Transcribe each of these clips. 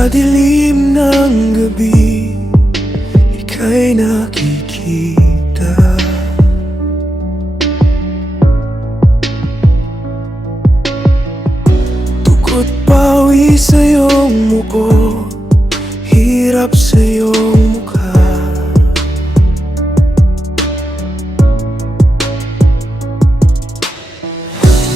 Sa dilim ng gabi, ika'y nakikita. Dugo't pawis sa iyong muko, hirap sa iyong mukha.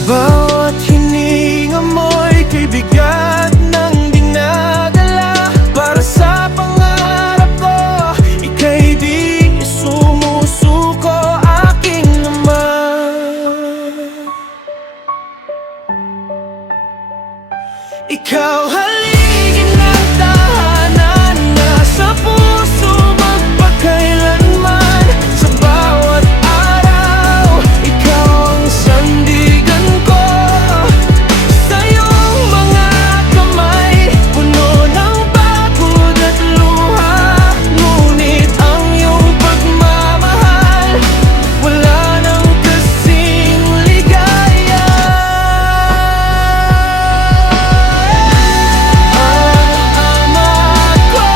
Bawat hininga mo'y kay bigat ng dinadala. Para sa pangarap ko, ika'y di sumusuko, aking naman. Ikaw haligin ng tahanan, nasa puso magpakailanman. Sa bawat araw, ikaw ang sandigan ko. Sa iyong mga kamay, puno ng pagod at luha. Ngunit ang iyong pagmamahal, wala nang kasing ligaya. Alamat ko,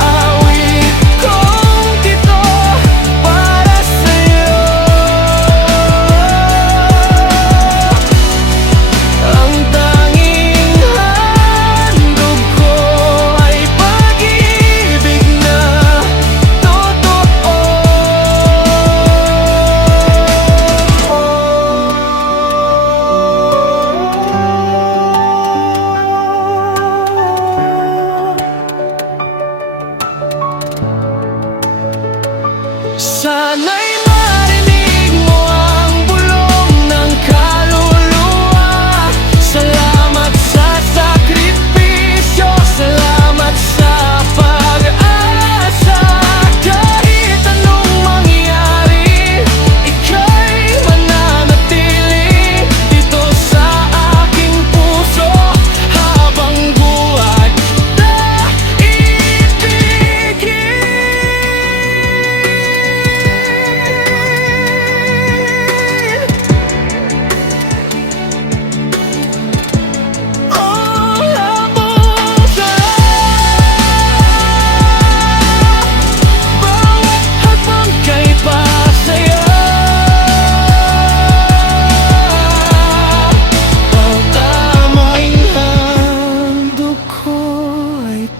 awit kong ito para sa'yo. Ang tanging handog ko ay pag-ibig na totoo. Sana'y marinig mo ang bulong ng kaluluwa. Salamat sa sakripisyo, salamat sa pag-asa. Kahit anong mangyari, ika'y mananatili dito sa aking puso habang buhay na ibigin.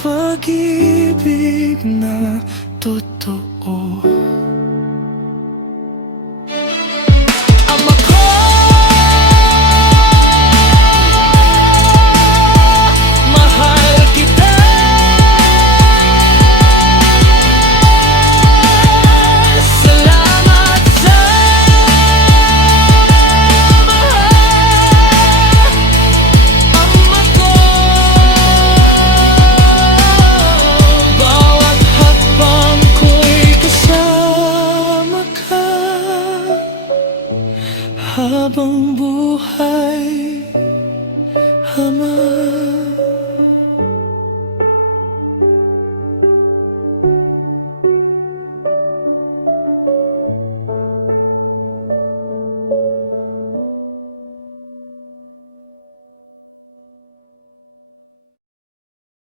Pag-ibig na